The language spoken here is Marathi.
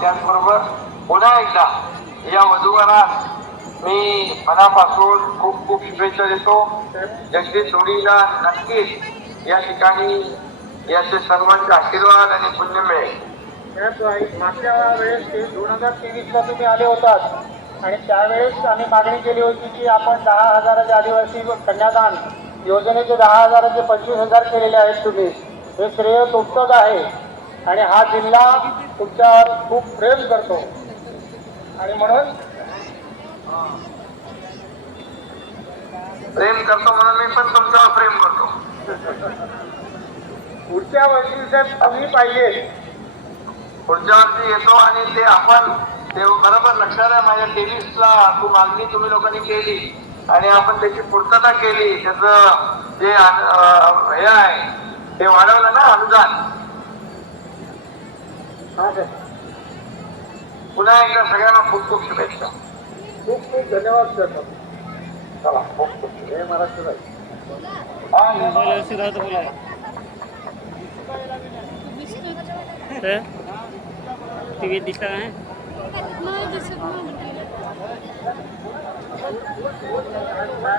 त्याचबरोबर पुन्हा एकदा या वधूवरात मी मनापासून खूप खूप शुभेच्छा देतो. जगदीश जोडीला नक्कीच या ठिकाणी याचे सर्वांचे आशीर्वाद आणि पुण्य मिळेल. मागच्या वेळेस 2023ला तुम्ही आले होतात आणि त्यावेळेस आम्ही मागणी केली होती की आपण 10,000 आदिवासी कन्यादान योजनेचे 10,000चे 25,000 केलेले आहेत तुम्ही. हे श्रेय तुमचंच आहे आणि हा जिल्हा तुमच्यावर खूप प्रेम करतो आणि म्हणून प्रेम करतो म्हणून मी पण तुमच्यावर प्रेम करतो. पुढच्या वर्षी जर तुम्ही पाहिजे पुढच्या वर्षी येतो आणि ते आपण ते बरोबर लक्षात आहे. माझ्या टेनिसला खूप मागणी तुम्ही लोकांनी केली आणि आपण त्याची पूर्तता केली. त्याचं जे हे आहे ते वाढवलं ना अनुदान. पुन्हा एकदा सगळ्यांना खूप खूप शुभेच्छा. खूप खूप धन्यवाद सर. चला खूप खूप जय महाराष्ट्र. टीव्ही दिसला आहे. नाही दिसत नाही.